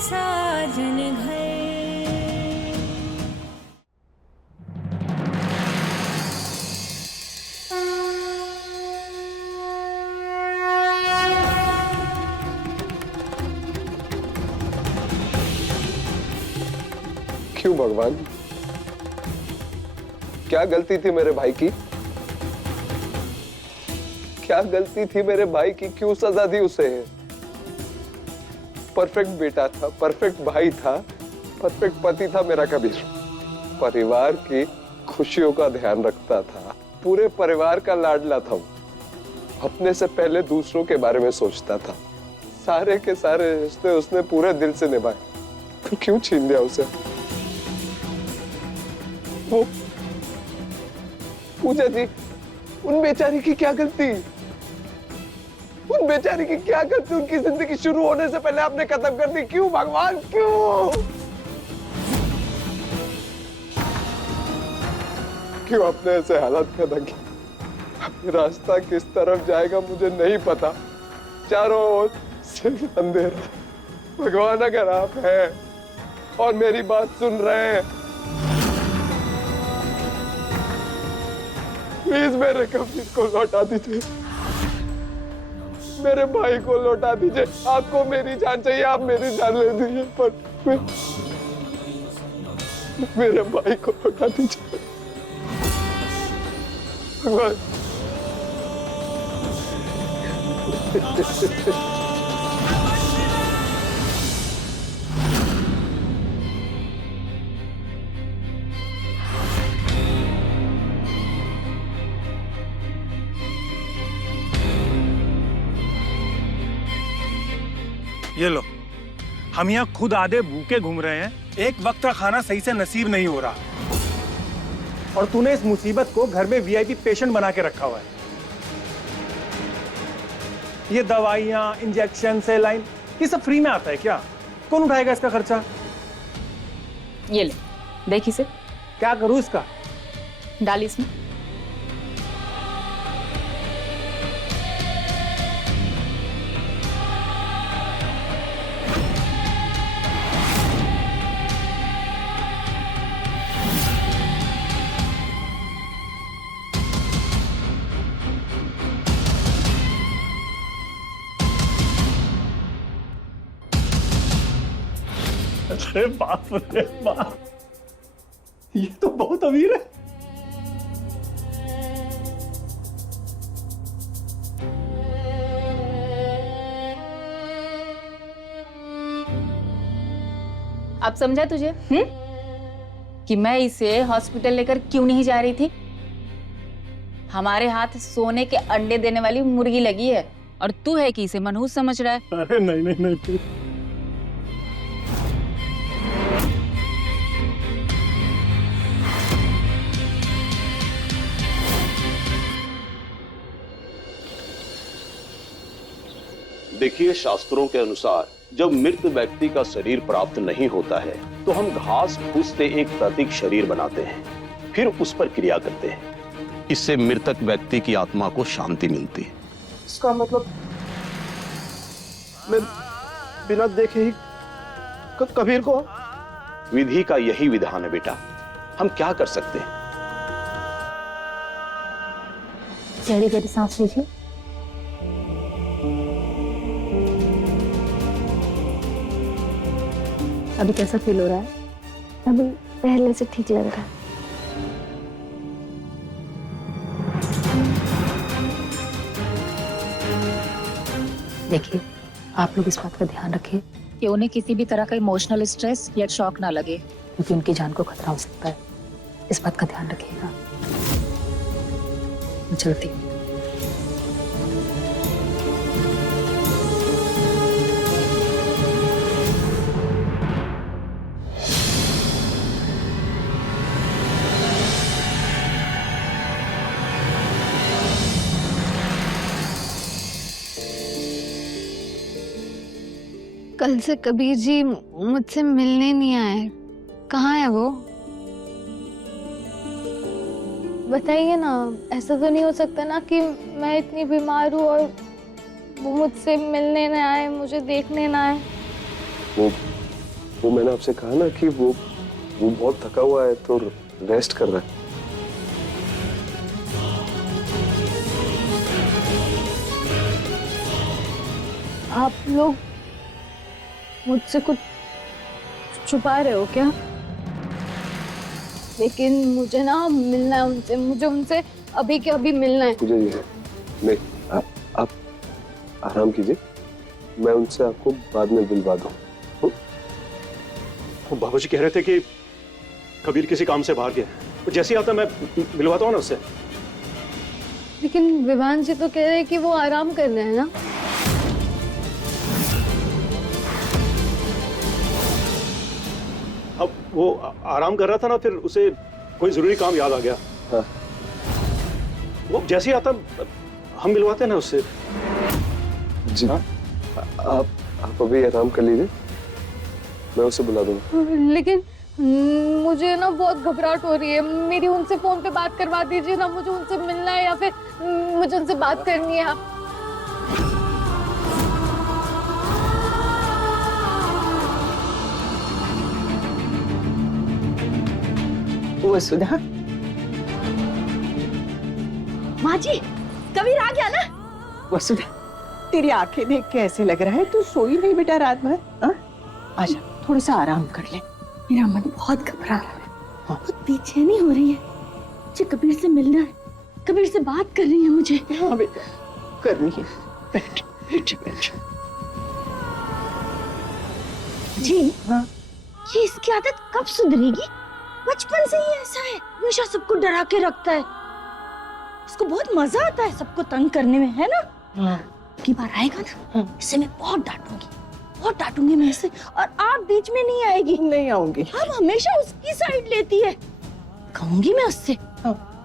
साजन घर। क्यों भगवान, क्या गलती थी मेरे भाई की? क्या गलती थी मेरे भाई की, क्यों सजा दी उसे? परफेक्ट बेटा था, परफेक्ट भाई था, परफेक्ट पति था मेरा कबीर। परिवार की खुशियों का ध्यान रखता था, पूरे परिवार का लाडला था। अपने से पहले दूसरों के बारे में सोचता था। सारे के सारे रिश्ते उसने पूरे दिल से निभाए, तो क्यों छीन लिया उसे? वो पूजा जी, उन बेचारी की क्या गलती? उन बेचारी की क्या गलती? उनकी जिंदगी शुरू होने से पहले आपने खत्म कर दी। क्यों भगवान, क्यों? क्यों आपने ऐसे हालात पैदा किए? रास्ता किस तरफ जाएगा मुझे नहीं पता, चारों ओर सिर्फ अंधेरा। भगवान, अगर आप हैं और मेरी बात सुन रहे हैं, प्लीज मेरे कबीर को लौटा दीजिए, मेरे भाई को लौटा दीजिए। आपको मेरी जान चाहिए, आप मेरी जान ले दीजिए, पर मेरे भाई को लौटा दीजिए भगवान। ये लो, हम यहाँ खुद आधे भूखे घूम रहे हैं, एक वक्त का खाना सही से नसीब नहीं हो रहा, और तूने इस मुसीबत को घर में वीआईपी पेशेंट बना के रखा हुआ है। ये दवाइयाँ, इंजेक्शन, सेलाइन, ये सब फ्री में आता है क्या? कौन उठाएगा इसका खर्चा? ये ले, देख इसे। क्या करूँ इसका? डाल इसमें। अरे बाप रे बाप, ये तो बहुत अमीर है। अब समझा तुझे? कि मैं इसे हॉस्पिटल लेकर क्यों नहीं जा रही थी? हमारे हाथ सोने के अंडे देने वाली मुर्गी लगी है, और तू है कि इसे मनहूस समझ रहा है। अरे नहीं नहीं नहीं, देखिए, शास्त्रों के अनुसार जब मृत व्यक्ति का शरीर प्राप्त नहीं होता है तो हम घास फूस से एक प्रतीक शरीर बनाते हैं, फिर उस पर क्रिया करते हैं। इससे मृतक व्यक्ति की आत्मा को शांति मिलती है। इसका मतलब मैं बिना देखे ही कबीर को? विधि का यही विधान है बेटा, हम क्या कर सकते हैं? गहरी गहरी सांस लीजिए। अभी कैसा फील हो रहा है? अभी पहले से ठीक लग रहा है। देखिए, आप लोग इस बात का ध्यान रखिए कि उन्हें किसी भी तरह का इमोशनल स्ट्रेस या शॉक ना लगे, क्योंकि उनकी जान को खतरा हो सकता है। इस बात का ध्यान रखिएगा। मैं चलती हूँ। कल से कबीर जी मुझसे मिलने नहीं आए, कहाँ है वो? बताइए ना, ऐसा तो नहीं हो सकता ना कि मैं इतनी बीमार हूँ और वो मुझसे मिलने ना आए, मुझे देखने ना आए। वो वो मैंने आपसे कहा ना कि वो बहुत थका हुआ है तो रेस्ट कर रहा है। आप लोग मुझसे कुछ छुपा रहे हो क्या? लेकिन मुझे ना मिलना है उनसे, मुझे उनसे अभी के अभी मिलना है। मुझे ये है नहीं, आप आराम कीजिए, मैं उनसे आपको बाद में मिलवा दूं। बाबूजी कह रहे थे कि कबीर किसी काम से बाहर गया, तो जैसे ही आता मैं मिलवाता हूँ ना उससे। लेकिन विवान जी तो कह रहे हैं कि वो आराम कर रहे हैं ना। अब वो आराम कर रहा था ना, फिर उसे कोई जरूरी काम याद आ गया। हाँ। वो जैसे ही आता हम मिलवाते हैं ना उससे। जी हाँ? आप अभी आराम कर लीजिए, मैं उसे बुला दूंगा। लेकिन मुझे ना बहुत घबराहट हो रही है, मेरी उनसे फोन पे बात करवा दीजिए ना, मुझे उनसे मिलना है या फिर मुझे उनसे बात करनी है। आप वसुधा, माँ जी, कबीर आ गया ना? वसुधा, तेरी आंखें देख के ऐसे लग रहा है तू सोई नहीं बेटा रात भर। हाँ? आजा थोड़ा सा आराम कर ले। मेरा मन बहुत घबरा रहा है, बहुत बेचैनी हो रही है। मुझे कबीर से मिलना है, कबीर से बात करनी है मुझे। हाँ बेटा, करनी है। बैठ बैठ बैठ। जी, हाँ? ये इसकी आदत कब सुधरेगी? बचपन से ही ऐसा है, हमेशा सबको डरा के रखता है। इसको बहुत मजा आता है सबको तंग करने में, है ना? हाँ। की बार आएगा ना, इसे मैं बहुत डांटूंगी मैं इसे, और आप बीच में नहीं आएगी। नहीं आऊंगी। अब हमेशा उसकी साइड लेती है। कहूंगी मैं उससे,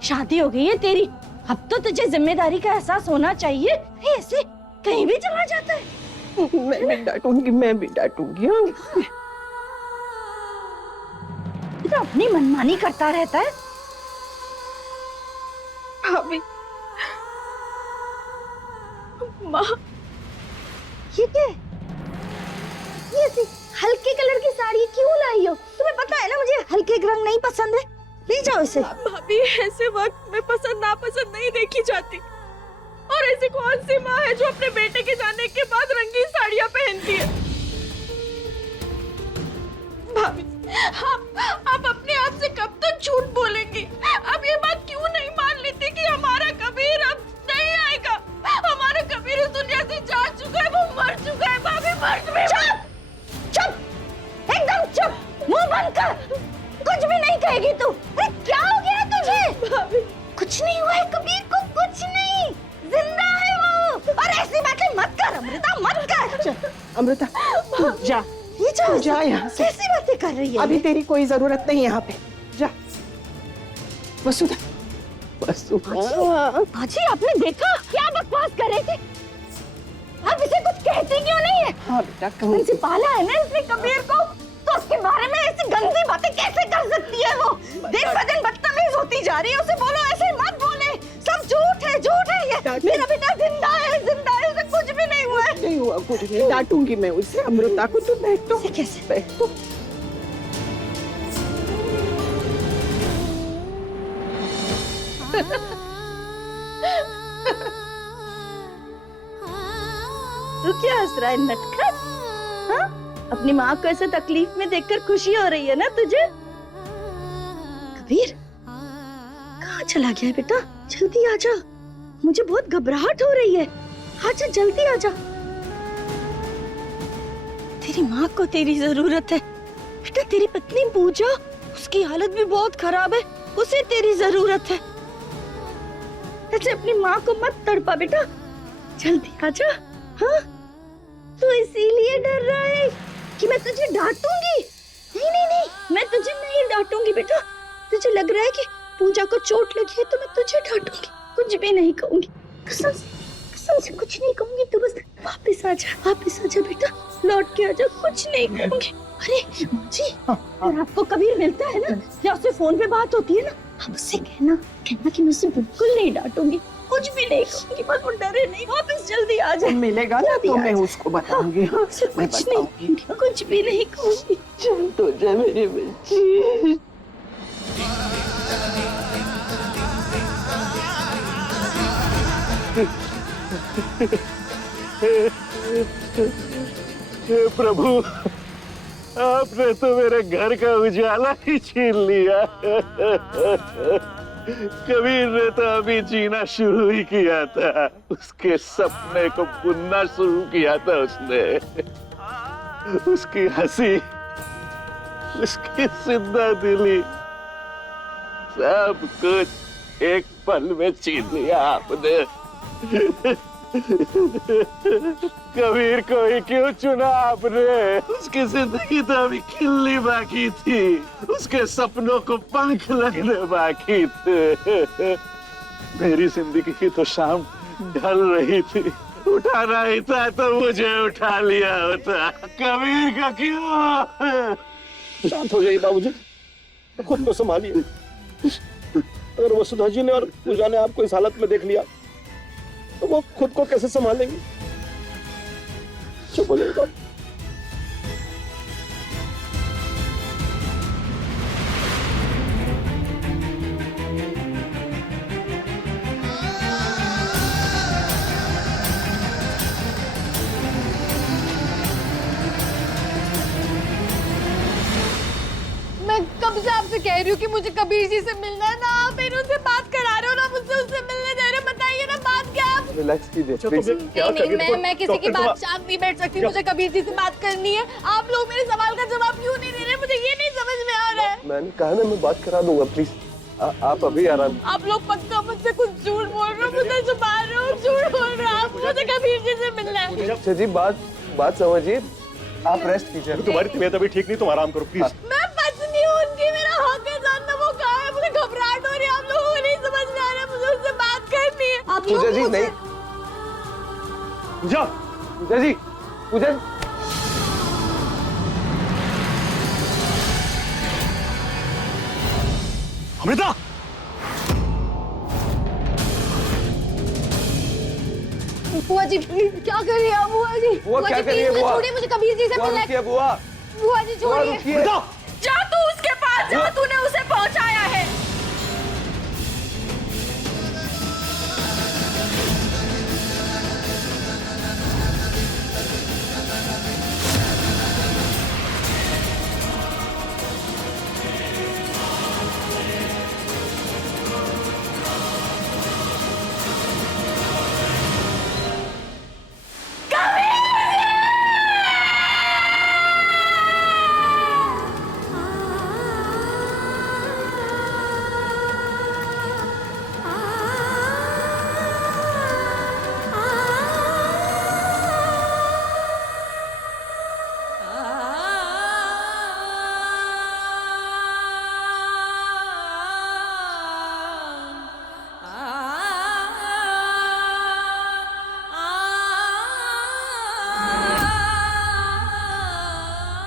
शादी हो गई है तेरी, अब तो तुझे जिम्मेदारी का एहसास होना चाहिए। ये ऐसे कहीं भी चला जाता है। मैं भी डांटूंगी, मैं भी डांटूंगी। हाँ। ये तो अपनी मनमानी करता रहता है। भाभी, माँ, ये क्या है? ये ऐसी हल्के कलर की साड़ी क्यों लाई हो? तुम्हें पता है ना मुझे हल्के रंग नहीं पसंद है। ले जाओ इसे। भाभी, ऐसे वक्त में पसंद नापसंद नहीं देखी जाती। और ऐसी कौन सी माँ है जो अपने बेटे के जाने के बाद रंगीन साड़ियाँ पहनती है? भाभी, आप अपने आप से कब तक झूठ बोलेंगी? अब ये बात क्यों नहीं मान लेती कि हमारा कबीर अब नहीं आएगा? हमारा कबीर इस दुनिया से जा चुका है, वो मर चुका है। भाभी, मर चुका। चुप, एकदम चुप, मुंह बंद कर। कुछ भी नहीं कहेगी तू। अरे क्या हो गया तुझे? भाभी, कुछ नहीं हुआ है कबीर को, कुछ नहीं, जिंदा है वो। और ऐसी बातें मत कर अमृता, मत कर। अमृता तू जा, तू जा यहाँ से। कैसी बातें कर रही है? अभी तेरी कोई जरूरत नहीं यहाँ पे। जा वसुधा, वसुधा। बाजी, आपने देखा क्या बकवास कर रहे थे? आप इसे कुछ कहती क्यों नहीं है? हाँ बेटा, कहूँ। इसे पाला है ना इसने कबीर को, तो उसके बारे में ऐसी गंदी बातें कैसे कर सकती है वो? दिन ब दिन बदतमीज होती जा रही है। उसे बोलो ऐसे मत बोले, सब झूठ है, झूठ है ये। मेरा बेटा जिंदा है, उसे कुछ भी नहीं हुआ है। नहीं हुआ कुछ नहीं, डांटूंगी मैं उसे। अमृता को तू बैठ तो। कैसे? बैठ तो। तू क्या हंस रहा है नटखट? हाँ? अपनी माँ को ऐसे तकलीफ में देखकर खुशी हो रही है ना तुझे? कबीर, कहाँ चला गया है बेटा? जल्दी आजा, मुझे बहुत घबराहट हो रही है। आजा, जल्दी आजा। तेरी माँ को तेरी जरूरत है बेटा। तेरी पत्नी पूजा, उसकी हालत भी बहुत खराब है, उसे तेरी जरूरत है। ऐसे अपनी माँ को मत तड़पा बेटा, जल्दी आजा। हाँ? तू इसीलिए डर रहा है कि मैं तुझे डांटूंगी? नहीं नहीं नहीं, मैं तुझे नहीं डांटूंगी बेटा। तुझे लग रहा है कि पूजा को चोट लगी है तो मैं तुझे डांटूंगी? कुछ भी नहीं कहूंगी, कसम से कुछ नहीं कहूंगी। तू बस वापस आजा बेटा, लौट के आजा, कुछ नहीं कहूंगी। अरे माँ जी, अगर आपको कबीर मिलता है ना या उससे फोन पे बात होती है ना, आप उससे कहना कि मैं उसे बिल्कुल नहीं डांटूंगी, कुछ भी नहीं कहूंगी। बस वो डरे नहीं, वापस जल्दी आ जाए। मिलेगा ना तो मैं उसको बताऊंगी। हाँ, कुछ नहीं, कुछ भी नहीं कहूंगी। शांत हो जा मेरी बच्ची। हे प्रभु, आपने तो मेरे घर का उजाला ही छीन लिया। कबीर ने तो अभी जीना शुरू ही किया था, उसके सपने को बुनना शुरू किया था उसने। उसकी हंसी, उसकी जिंदा दिली, सब कुछ एक पल में छीन लिया आपने। कबीर को ही क्यों चुना आपने? उसकी जिंदगी तो अभी खिलनी बाकी थी, उसके सपनों को पंख लगने बाकी थे। मेरी जिंदगी की तो शाम ढल रही थी, उठाना ही था तो मुझे उठा लिया होता। कबीर का क्यों? शांत हो जाइए बाबूजी, खुद को संभालिए। अगर वसुधा जी ने और पूजा ने आपको इस हालत में देख लिया तो वो खुद को कैसे संभालेंगे? चुप हो जाइए बाबू। मैं कब से आपसे कह रही हूँ कि मुझे कबीर जी से मिलना है ना, आप उनसे बात करा रहे हो ना, मुझसे उससे मिलने दे रहे हो। बताइए ना बात क्या आप? रिलैक्स कीजिए तो प्लीज। नहीं, मैं किसी की बात शांत नहीं बैठ सकती, मुझे कबीर जी से बात करनी है। आप लोग मेरे सवाल का जवाब क्यों नहीं दे रहे? मुझे ये नहीं समझ में आ रहा है। मैंने कहा ना मैं बात करा दूंगा, प्लीज आप अभी आराम। आप लोग पक्का मुझसे कुछ झूठ बोल रहे हो, मुझे छुपा रहे हो, झूठ बोल रहे हो आप। मुझे कबीर जी से मिलना है। अच्छा जी, बात समझिए, आप रेस्ट कीजिए। तुम्हारी तबीयत अभी ठीक नहीं, तुम आराम करो प्लीज। मैं पत्नी हूँ उनकी, मेरा हक है जानना वो कहाँ है। मुझे घबराहट हो रही है, आप लोगों को नहीं समझ में आ रहा है, मुझे उससे बात करनी है। आप पूजा जी नहीं, पूजा, पूजा जी, पूजा जी। अमृता, बुआ जी प्लीज, क्या कर रही है आप? बुआ जी, बुआ क्या कर रही है? प्लीज बुआ छोड़िए, मुझे कबीर जी से बुआ मिलना है। रुकिए, बुआ बुआ जी छोड़िए। रुकिए। जा तू उसके पास जा, तूने उसे पहुंचाया है।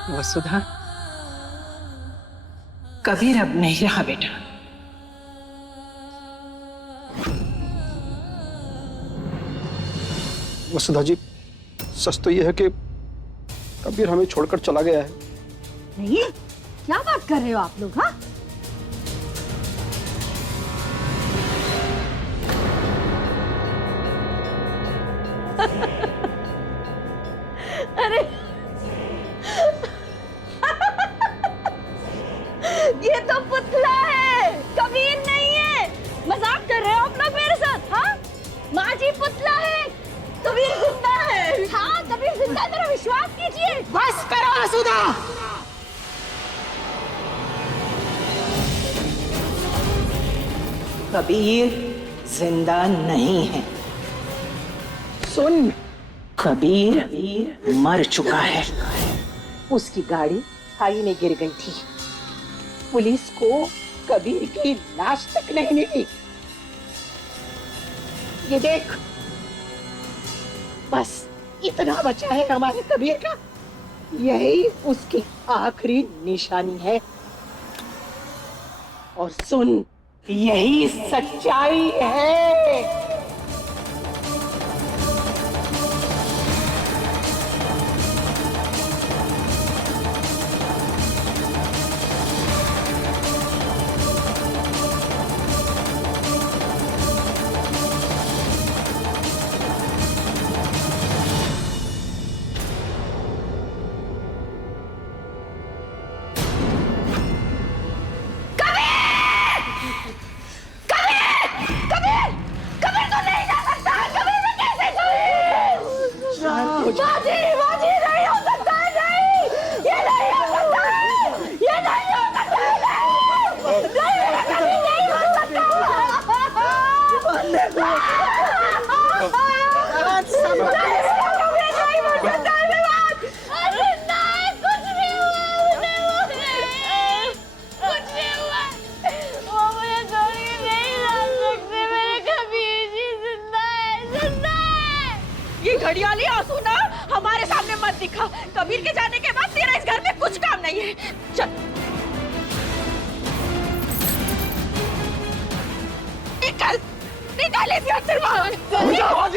वसुधा, कबीर अब नहीं रहा बेटा। वसुधा जी, सच तो यह है कि कबीर हमें छोड़कर चला गया है। नहीं, क्या बात कर रहे हो आप लोग? हाँ, अरे ये तो पुतला है, कबीर नहीं है। मजाक कर रहे हो आप लोग मेरे साथ? हाँ, माँ जी पुतला है, कबीर जिंदा है। हाँ, कबीर जिंदा है, मेरा विश्वास कीजिए। बस करो वसुधा। कबीर जिंदा नहीं है। सुन, कबीर मर चुका है। उसकी गाड़ी खाई में गिर गई थी। पुलिस को कबीर की लाश तक नहीं मिली। ये देख, बस इतना बचा है हमारे कबीर का। यही उसकी आखिरी निशानी है। और सुन, यही सच्चाई है। दिखा। कबीर के जाने के बाद तेरा इस घर में कुछ काम नहीं है। चल निकल, निकल इस घर से बाहर।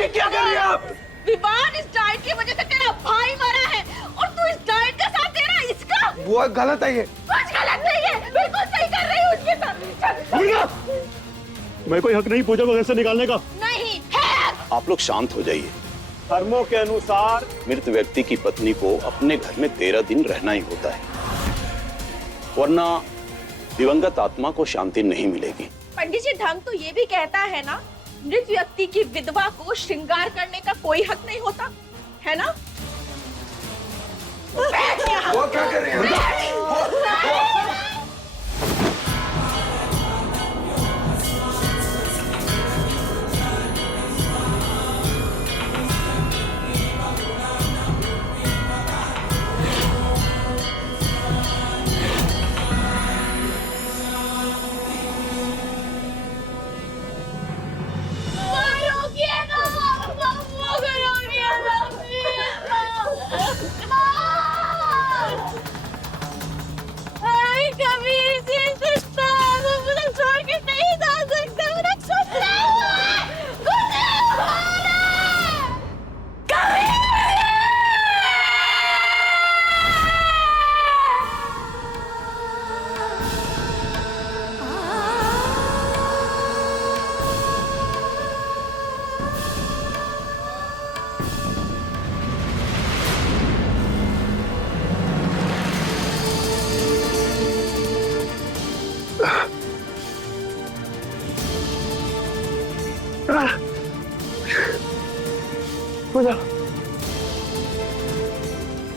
क्या कर रही हैं आप? विवान, इस डाइट की वजह से तेरा भाई मरा है और तू इस डाइट का साथ दे रहा है। इसका वो गलत है ये। कुछ गलत नहीं है, बिल्कुल सही कर रही हूँ उसके साथ। मैं कोई हक नहीं पूजा को घर से निकालने का। नहीं है। आप लोग शांत हो जाइए। धर्मों के अनुसार मृत व्यक्ति की पत्नी को अपने घर में 13 दिन रहना ही होता है, वरना दिवंगत आत्मा को शांति नहीं मिलेगी। पंडित जी, ढंग तो ये भी कहता है ना, मृत व्यक्ति की विधवा को श्रृंगार करने का कोई हक नहीं होता है ना? बैठ यहाँ। वो क्या कर रही है?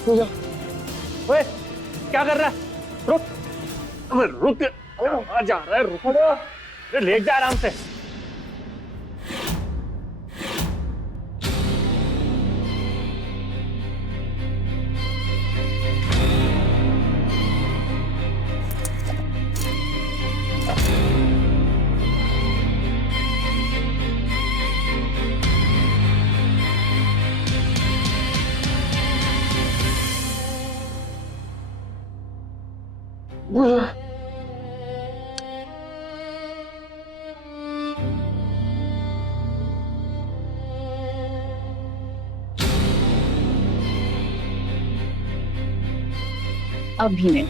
पूजा, ओए, क्या कर रहा है? रुक, अबे रुक, कहाँ जा रहा है? रुक, अरे लेट जा आराम से। अभी नहीं।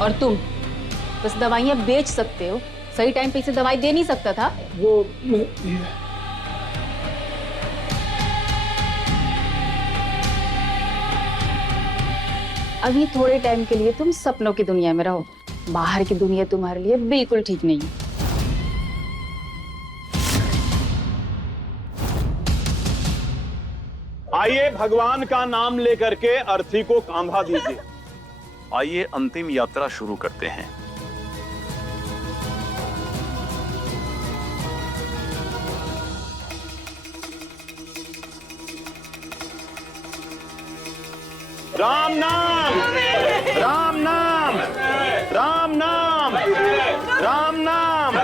और तुम बस दवाइयाँ बेच सकते हो, सही टाइम पे इसे दवाई दे नहीं सकता था? वो अभी थोड़े टाइम के लिए तुम सपनों की दुनिया में रहो, बाहर की दुनिया तुम्हारे लिए बिल्कुल ठीक नहीं है। आइए भगवान का नाम लेकर के अर्थी को कांधा दीजिए। आइए अंतिम यात्रा शुरू करते हैं। राम नाम, राम नाम, राम नाम, राम नाम।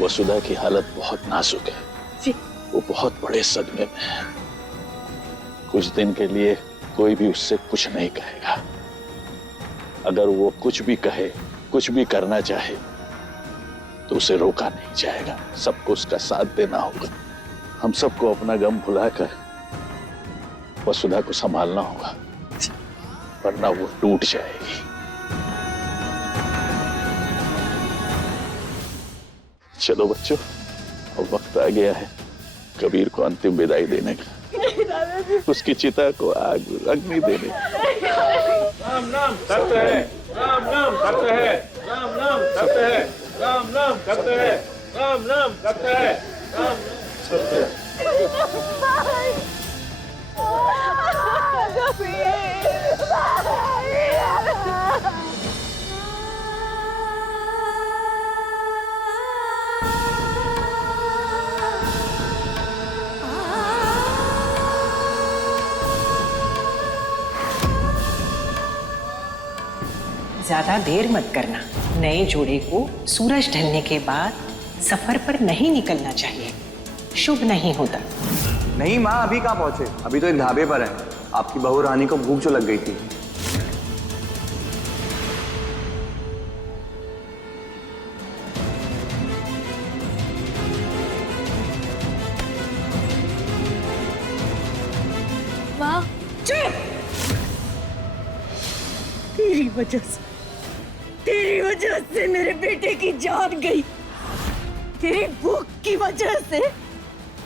वसुधा की हालत बहुत नाजुक है, वो बहुत बड़े सदमे में है। कुछ दिन के लिए कोई भी उससे कुछ नहीं कहेगा। अगर वो कुछ भी कहे, कुछ भी करना चाहे, तो उसे रोका नहीं जाएगा। सबको उसका साथ देना होगा। हम सबको अपना गम भुलाकर वसुधा को संभालना होगा, वरना वो टूट जाएगी। चलो बच्चों, अब वक्त आ गया है कबीर को अंतिम विदाई देने का, उसकी चिता को आग अग्नि देने का। राम नाम सत्य है, राम नाम सत्य है, राम नाम सत्य है, राम नाम सत्य है, राम नाम सत्य है, राम सत्य है। ज्यादा देर मत करना। नए जोड़े को सूरज ढलने के बाद सफर पर नहीं निकलना चाहिए, शुभ नहीं होता। नहीं माँ, अभी कहाँ पहुंचे? अभी तो एक ढाबे पर है। आपकी बहू रानी को भूख जो लग गई थी। माँ, तेरी वजह से मेरे बेटे की जान गई। तेरी भूख की वजह से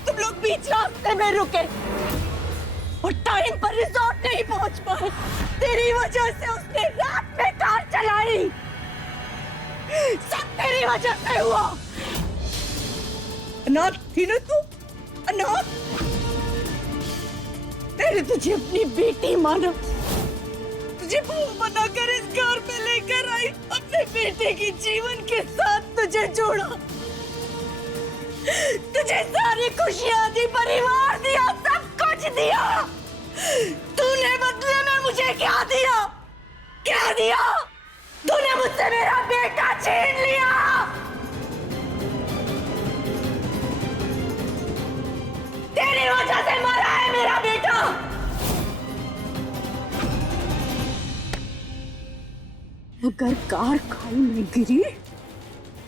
तुम लोग बीच रास्ते में रुके और टाइम पर रिजॉर्ट नहीं पहुंच पाए। तेरी वजह से उसने रात में कार चलाई। सब तेरी वजह से हुआ। अनाथ थी ना तू? अनाथ? मैंने तुझे अपनी बेटी माना, तुझे बहू बनाकर इस घर में लेकर आई, अपने बेटे की जीवन के साथ तुझे जोड़ा, तुझे सारी खुशियां दी, परिवार दिया, सब कुछ दिया। तूने बदले में मुझे क्या दिया? क्या दिया? तूने मुझसे मेरा बेटा छीन लिया। तेरी वजह से मरा है मेरा बेटा। अगर कार खाई में गिरी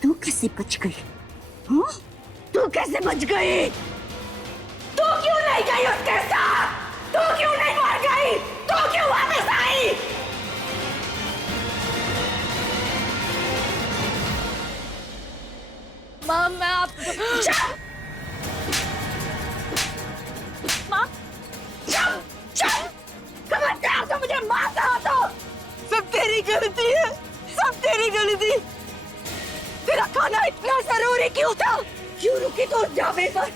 तो कैसे बच गई? हाँ? तू कैसे बच गई? तू क्यों नहीं गई उसके साथ? तू क्यों नहीं मर गई? तू क्यों वापस आई? माँ, मैं आप माँ, खबरदार तो मुझे मारता हो तो सब तेरी गलती है, सब तेरी गलती। तेरा खाना इतना जरूरी क्यों था? क्यों रुकी तो ढाबे पर?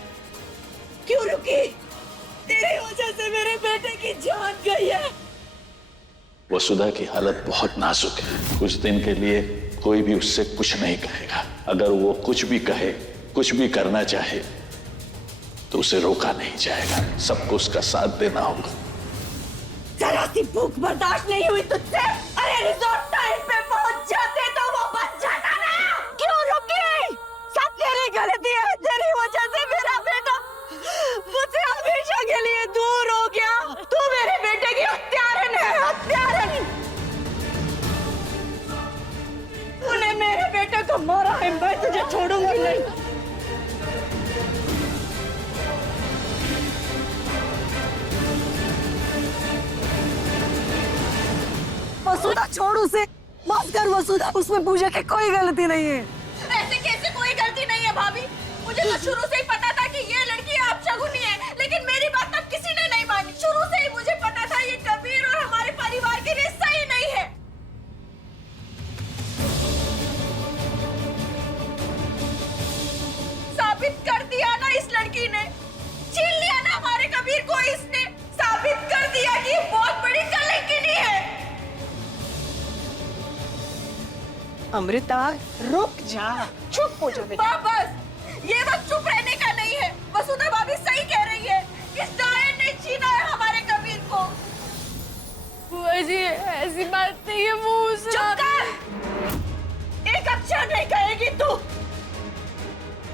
क्यों रुकी? तेरी वजह से मेरे बेटे की जान गई है। वसुधा की हालत बहुत नाजुक है। कुछ दिन के लिए कोई भी उससे कुछ नहीं कहेगा। अगर वो कुछ भी कहे, कुछ भी करना चाहे, तो उसे रोका नहीं जाएगा। सबको उसका साथ देना होगा। जरा सी भूख बर्दाश्त नहीं हुई तुझसे? अरे रिजॉर्ट टाइम पे पहुंच जाते तो वो बच जाता ना। क्यों रुकी? सब तेरी गलती है। तेरी वजह से मेरा बेटा मुझसे हमेशा के लिए दूर हो गया। तू मेरे बेटे की हत्यारन है, हत्यारन। तूने मेरे बेटे को मारा है, मैं तुझे छोड़ूंगी नहीं। वसुधा, छोड़ उसे, माफ कर वसुधा, उसमें पूजा की कोई गलती नहीं है। ऐसे कैसे कोई गलती नहीं है भाभी? मुझे तो शुरू से ही पता था कि ये लड़की अपशगुनी है, लेकिन मेरी बात तब किसी ने नहीं मानी। शुरू से ही मुझे पता था ये कबीर और हमारे परिवार के लिए सही नहीं है। साबित कर दिया ना इस लड़की ने, छीन लिया ना हमारे कबीर को इसने, साबित कर दिया कि ये बहुत बड़ी कलंकिनी है। अमृता, रुक जा, चुप हो जा बेटा। बस, ये वक्त चुप रहने का नहीं है। वसुधा भाभी सही कह रही है, इस डायन ने छीना है हमारे कबीर को। बुआ जी, ऐसी बात नहीं है। वो उसे चुप कर! एक अक्षर नहीं कहेगी तू।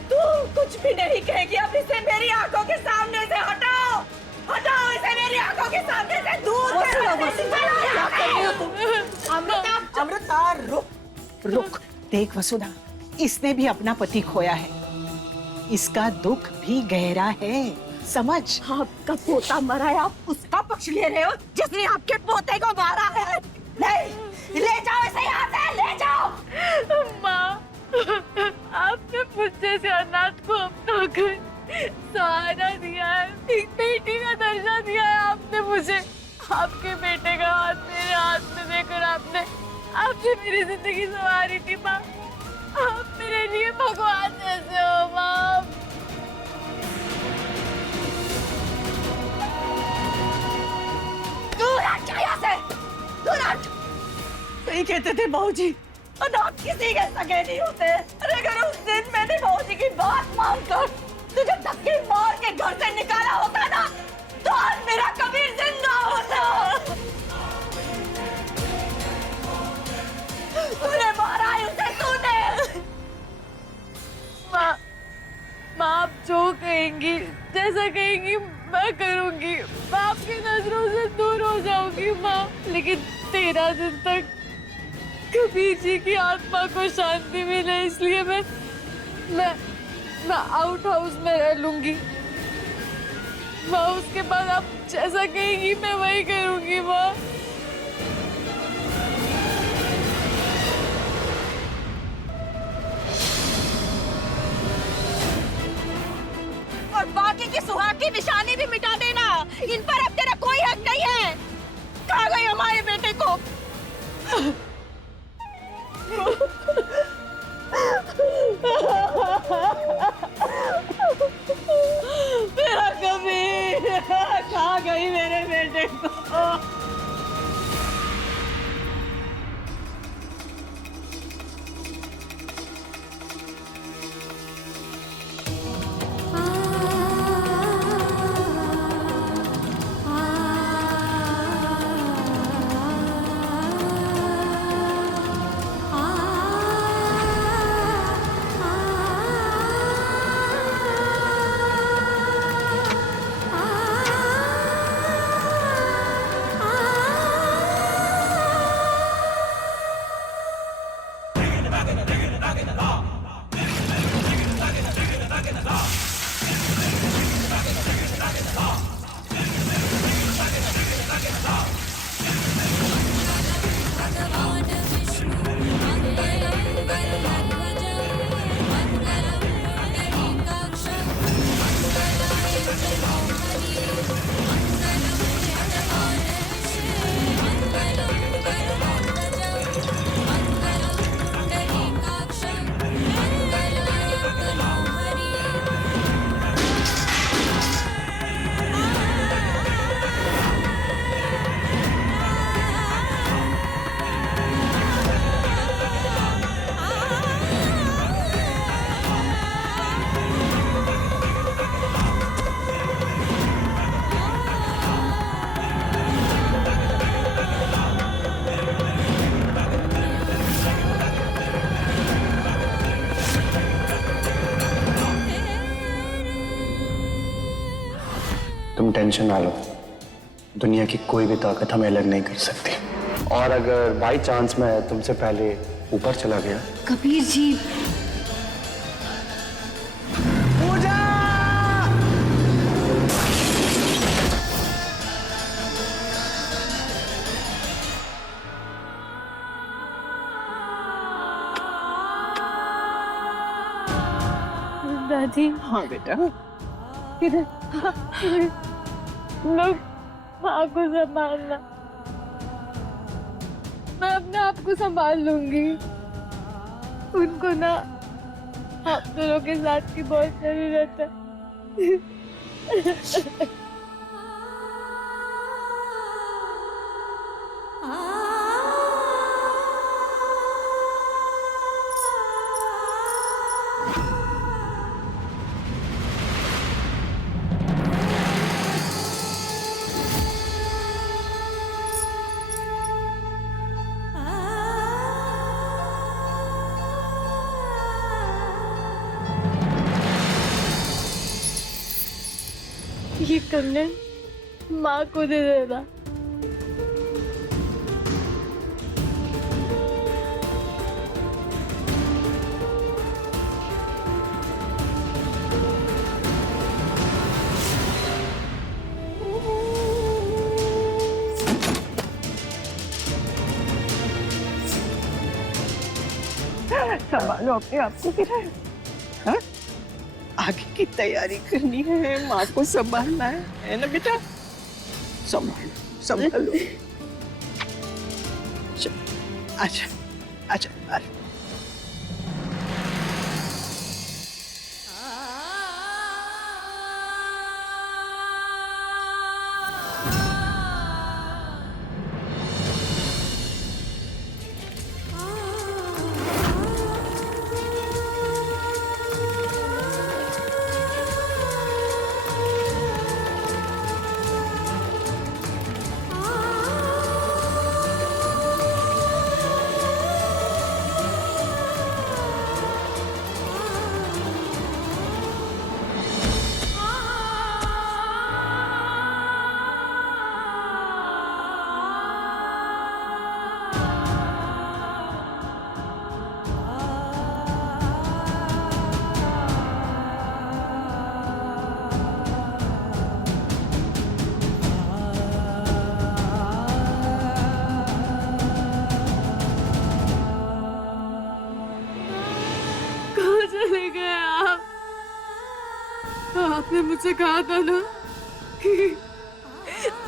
तू कुछ भी नहीं कहेगी। अब इसे मेरी आंखों के सामने से हटाओ, हटाओ इसे मेरी आंखों के सामने से दूर। अमृता, अमृता, रुक रुक। देख वसुधा, इसने भी अपना पति खोया है, इसका दुख भी गहरा है, समझ। आपका पोता मरा है, आप उसका पक्ष ले रहे हो जिसने आपके पोते को मारा है। नहीं, ले जाओ इसे यहाँ से, ले जाओ। माँ, आपने मुझे होकर सहारा दिया है, एक बेटी का दर्जा दिया है आपने मुझे। आपके बेटे का हाथ मेरे हाथ में देकर आपने मेरी जिंदगी संवारी थी माँ। आप मेरे लिए भगवान जैसे हो माँ। दूर हट जा यहाँ से, दूर हट। सही कहते थे बाबूजी, अनाथ किसी के सगे नहीं होते। अरे अगर उस दिन मैंने बाबूजी की बात मानकर तुझे धक्के मार के घर से निकाला होता ना, तो आज मेरा कबीर जिंदा होता। तूने मारा है उसे, तूने। माँ आप जो कहेंगी, जैसा कहेंगी मैं करूंगी। मैं आपकी नजरों से दूर हो जाऊंगी माँ, लेकिन 13 दिन तक कबीर जी की आत्मा को शांति मिले, इसलिए मैं आउट हाउस में रह लूंगी माँ। उसके बाद आप जैसा कहेंगी मैं वही करूंगी माँ। और बाकी की सुहाग की निशानी भी मिटा देना, इन पर अब तेरा कोई हक नहीं है। कहाँ गई हमारे बेटे को? मेरा कबीर कहाँ गई मेरे बेटे को? तुम टेंशन ना लो, दुनिया की कोई भी ताकत हमें अलग नहीं कर सकती। और अगर बाई चांस मैं तुमसे पहले ऊपर चला गया, कबीर जी दादी। हाँ बेटा, लोग माँ को संभालना, मैं अपने आप को संभाल लूंगी। उनको ना आप दोनों के साथ की बहुत जरूरत है। ये कंगन माँ को दे देना। संभालो अपने आप को। आगे की तैयारी करनी है, माँ को संभालना है ना बेटा? संभालो संभालो। अच्छा अच्छा अच्छा। आपने मुझसे कहा था ना कि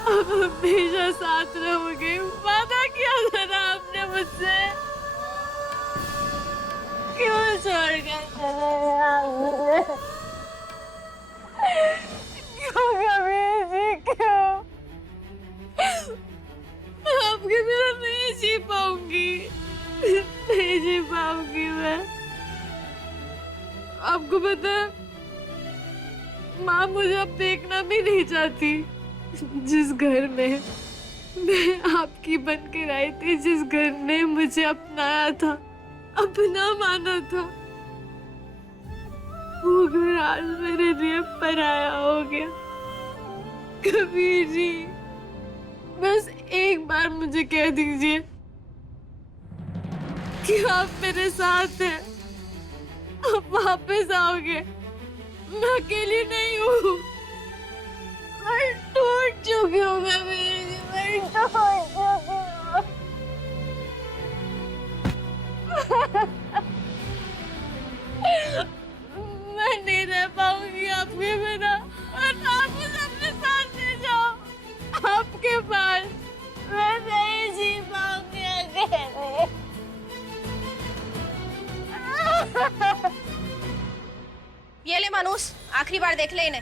आप हमेशा साथ रहोगे। वादा किया था ना आपने मुझसे। क्यों छोड़ कर चले गए? क्यों कबीर जी क्यों? आपके बिना नहीं जी पाऊंगी, नहीं जी पाऊंगी मैं। आपको पता है माँ मुझे अब देखना भी नहीं चाहती। जिस घर में मैं आपकी बनकर आई थी, जिस घर ने मुझे अपनाया था, अपना माना था, वो घर आज मेरे लिए पराया हो गया। कबीर जी बस एक बार मुझे कह दीजिए कि आप मेरे साथ हैं, आप वापस आओगे। मैं अकेली नहीं हूँ, मैं टूट चुकी हूँ कबीर जी, मैं टूट चुकी हूँ। मैं नहीं रह पाऊंगी आपके बिना, और आप मुझे अपने साथ ले जाओ आपके पास। मैं नहीं जी पाऊंगी अकेले। ये ले मानुस, आखिरी बार देख ले इन्हें।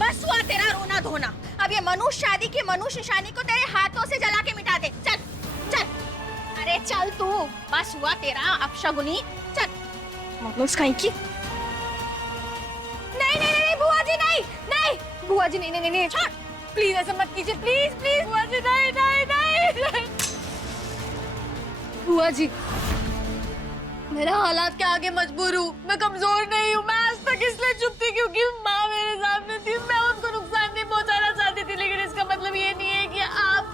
बस हुआ तेरा रोना धोना। अब ये मनुष्य शादी की मनुष्य निशानी को तेरे हाथों से जला के मिटा दे। चल चल, अरे चल तू, बस हुआ तेरा अपशगुनी। चल मनुष्य कहीं की। नहीं नहीं नहीं बुआ जी, नहीं नहीं बुआ जी, नहीं नहीं नहीं, छोड़ प्लीज, ऐसा मत कीजिए, प्लीज प्लीज बुआ जी, नहीं नहीं नहीं। बुआ जी मेरा हालात के आगे मजबूर हूँ, मैं कमजोर नहीं हूँ। मैं आज तक इसलिए चुप थी क्योंकि माँ मेरे सामने थी, मैं उसको नुकसान नहीं पहुँचाना चाहती थी। लेकिन इसका मतलब ये नहीं है कि आप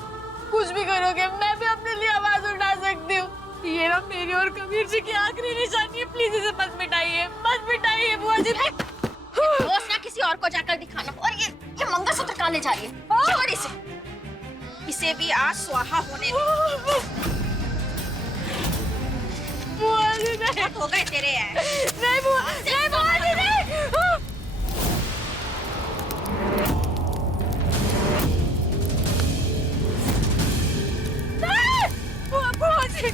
कुछ भी करोगे, मैं भी अपने लिए आवाज उठा सकती हूँ। ये ना मेरी और कबीर जी की आखिरी निशानी है, प्लीज इसे मत मिटाइए, मत मिटाइए बुआ जी। दोस्त ना किसी और को जाकर दिखाना। और ये मंगलसूत्र कहाँ ले जा रही है? छोड़ इसे भी आज स्वाहा होने दे। बुआ जी नहीं हो गए तेरे यार। नहीं बुआ जी नहीं। बुआ जी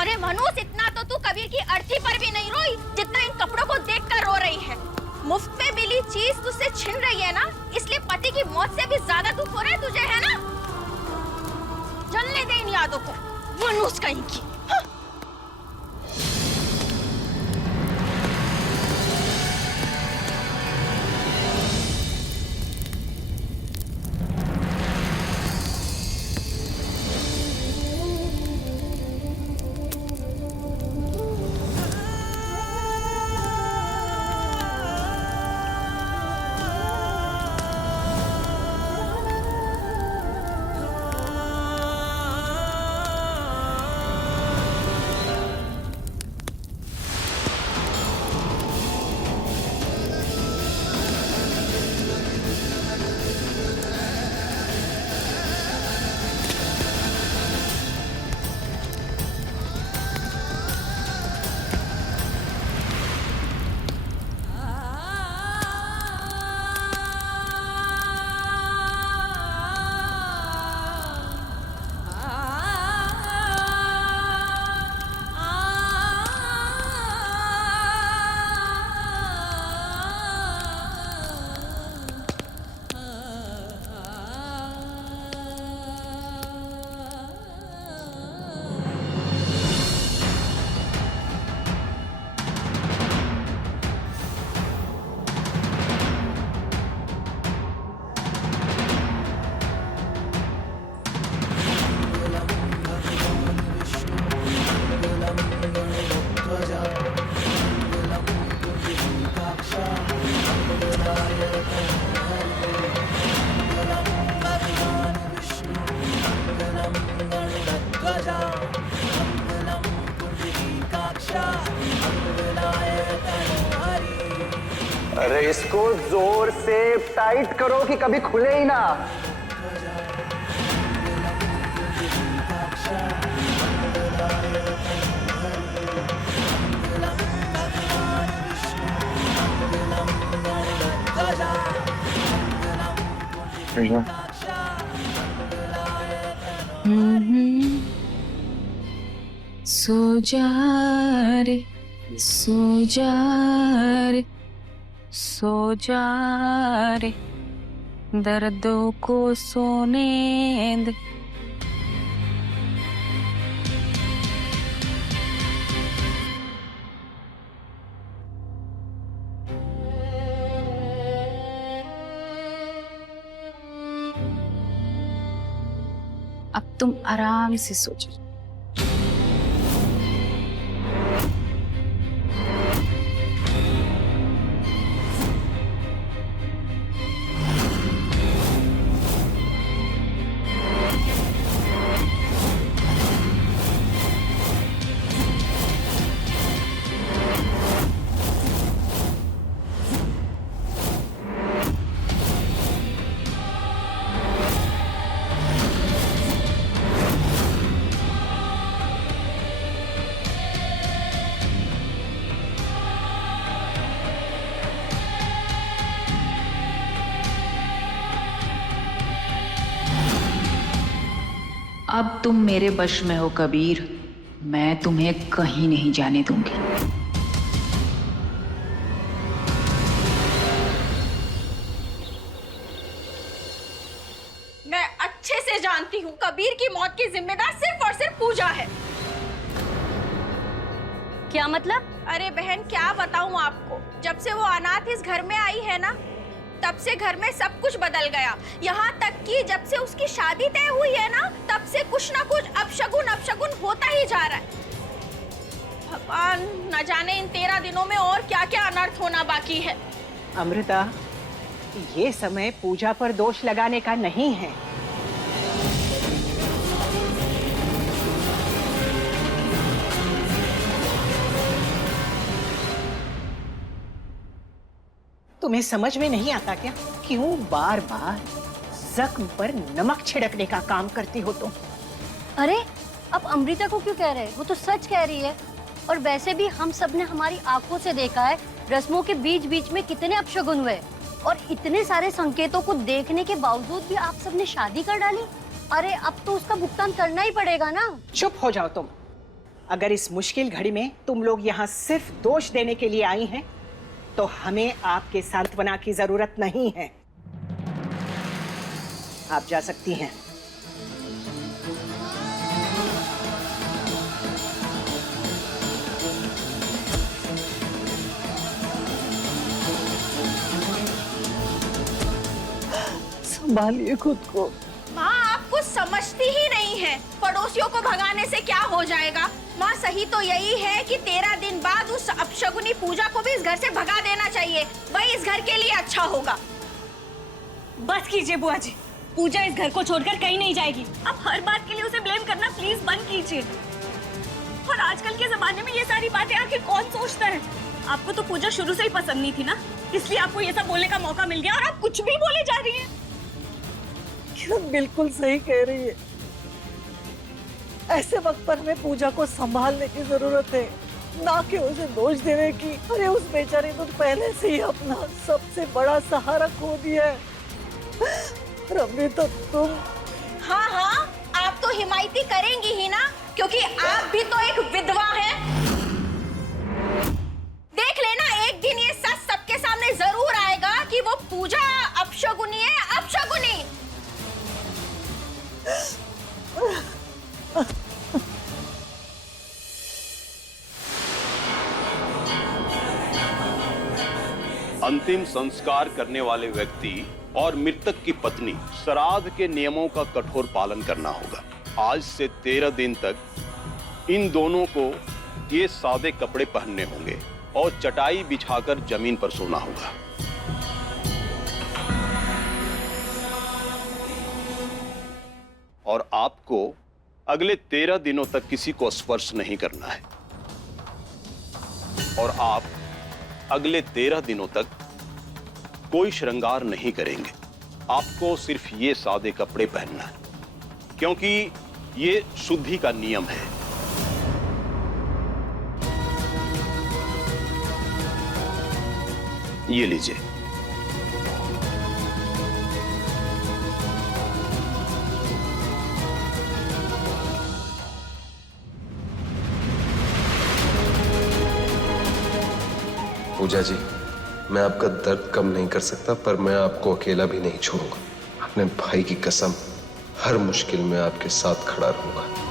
अरे मनुष, इतना तो तू कबीर की अर्थी पर भी नहीं रोई जितना इन कपड़ों को देखकर रो रही है। मुफ्त में मिली चीज तुझसे छिन रही है ना, इसलिए पति की मौत से भी ज्यादा दुख हो रहा है तुझे, है ना? जलने दे इन यादों को, मनुष कहीं की। अरे इसको जोर से टाइट करो कि कभी खुले ही ना। सो जा रे, सो जा रे, सो जा रे, दर्दों को सोने दे। अब तुम आराम से सो जाओ। अब तुम मेरे वश में हो कबीर, मैं तुम्हें कहीं नहीं जाने दूंगी। मैं अच्छे से जानती हूँ कबीर की मौत की जिम्मेदार सिर्फ और सिर्फ पूजा है। क्या मतलब? अरे बहन क्या बताऊँ आपको, जब से वो अनाथ इस घर में आई है ना, तब से घर में सब कुछ बदल गया। यहाँ तक कि जब से उसकी शादी तय हुई है ना, तब से कुछ ना कुछ अपशगुन होता ही जा रहा है। भगवान न जाने इन 13 दिनों में और क्या क्या अनर्थ होना बाकी है। अमृता, ये समय पूजा पर दोष लगाने का नहीं है। तुम्हें समझ में नहीं आता क्या? क्यों बार बार जख्म पर नमक छिड़कने का काम करती हो तुम? अरे अब अमृता को क्यों कह रहे हैं? वो तो सच कह रही है। और वैसे भी हम सब ने हमारी आंखों से देखा है रस्मों के बीच बीच में कितने अपशगुन हुए, और इतने सारे संकेतों को देखने के बावजूद भी आप सब ने शादी कर डाली। अरे अब तो उसका भुगतान करना ही पड़ेगा ना। चुप हो जाओ तुम। अगर इस मुश्किल घड़ी में तुम लोग यहाँ सिर्फ दोष देने के लिए आई हैं, तो हमें आपके सांत्वना की जरूरत नहीं है। आप जा सकती हैं। संभालिए खुद को। माँ आप कुछ समझती ही नहीं है। पड़ोसियों को भगाने से क्या हो जाएगा? माँ सही तो यही है कि 13 दिन बाद उस अपशगुनी पूजा को भी इस घर से भगा देना चाहिए। वही इस घर के लिए अच्छा होगा। बस कीजिए बुआ जी, पूजा इस घर को छोड़कर कहीं नहीं जाएगी। अब हर बात के लिए उसे ब्लेम करना प्लीज बंद कीजिए। और आजकल के जमाने में ये सारी बातें आखिर कौन सोचता है? आपको तो पूजा शुरू से ही पसंद नहीं थी ना, इसलिए आपको ये सब बोलने का मौका मिल गया और आप कुछ भी बोले जा रही हैं। बिल्कुल सही कह रही है। ऐसे वक्त पर हमें पूजा को संभालने की जरूरत है, ना कि उसे दोष देने की। अरे उस बेचारी ने तो पहले से ही अपना सबसे बड़ा सहारा खो दिया है। रम्य तो तुम। हाँ हाँ, आप तो हिमायती करेंगी ही ना, क्योंकि आप भी तो एक विधवा हैं। देख लेना, एक दिन ये सच सबके सामने जरूर आएगा कि वो पूजा अपशगुनी है, अपशगुनी। अंतिम संस्कार करने वाले व्यक्ति और मृतक की पत्नी श्राद्ध के नियमों का कठोर पालन करना होगा। आज से 13 दिन तक इन दोनों को ये सादे कपड़े पहनने होंगे और चटाई बिछाकर जमीन पर सोना होगा। और आपको अगले 13 दिनों तक किसी को स्पर्श नहीं करना है। और आप अगले 13 दिनों तक कोई श्रृंगार नहीं करेंगे। आपको सिर्फ ये सादे कपड़े पहनना है, क्योंकि ये शुद्धि का नियम है। ये लीजिए। पूजा जी, मैं आपका दर्द कम नहीं कर सकता, पर मैं आपको अकेला भी नहीं छोड़ूंगा। अपने भाई की कसम, हर मुश्किल में आपके साथ खड़ा रहूंगा।